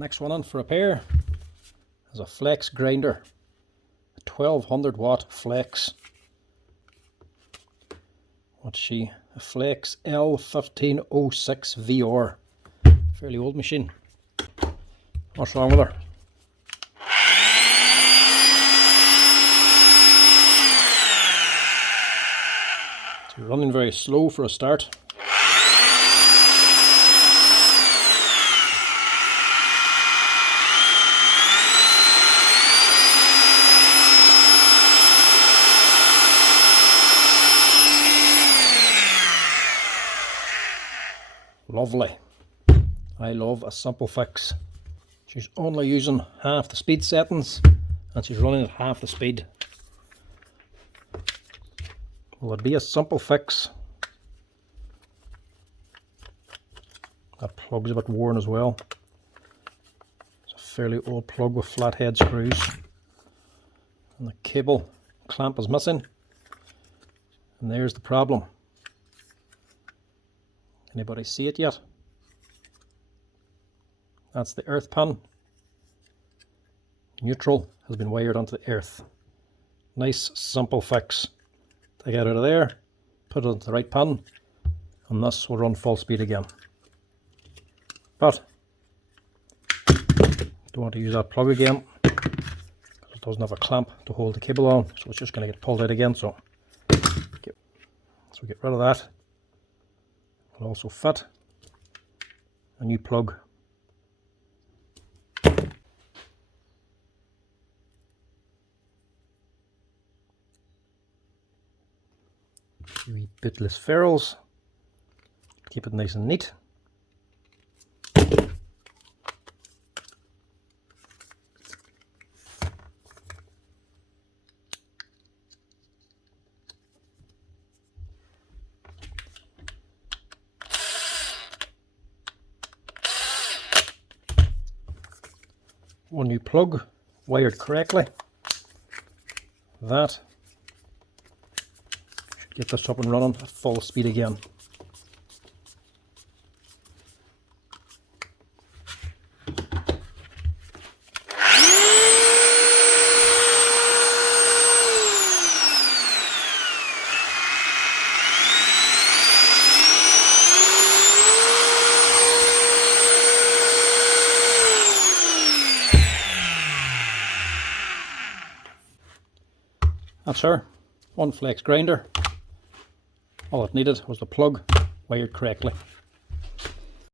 Next one on for repair is a flex grinder, a 1200 watt flex. What's she? A Flex L1506 VR. Fairly old machine. What's wrong with her? It's running very slow for a start. Lovely. I love a simple fix. She's only using half the speed settings and she's running at half the speed. Will it be a simple fix? That plug's a bit worn as well. It's a fairly old plug with flathead screws. And the cable clamp is missing. And there's the problem. Anybody see it yet? That's the earth pin. Neutral has been wired onto the earth. Nice simple fix. Take it out of there, put it onto the right pin, and this will run full speed again. But don't want to use that plug again because it doesn't have a clamp to hold the cable on, so it's just going to get pulled out again. So get rid of that. Will also fit a new plug. Wee bitless ferrules. Keep it nice and neat. One new plug, wired correctly. That should get this up and running at full speed again. That's her, one flex grinder. All it needed was the plug wired correctly.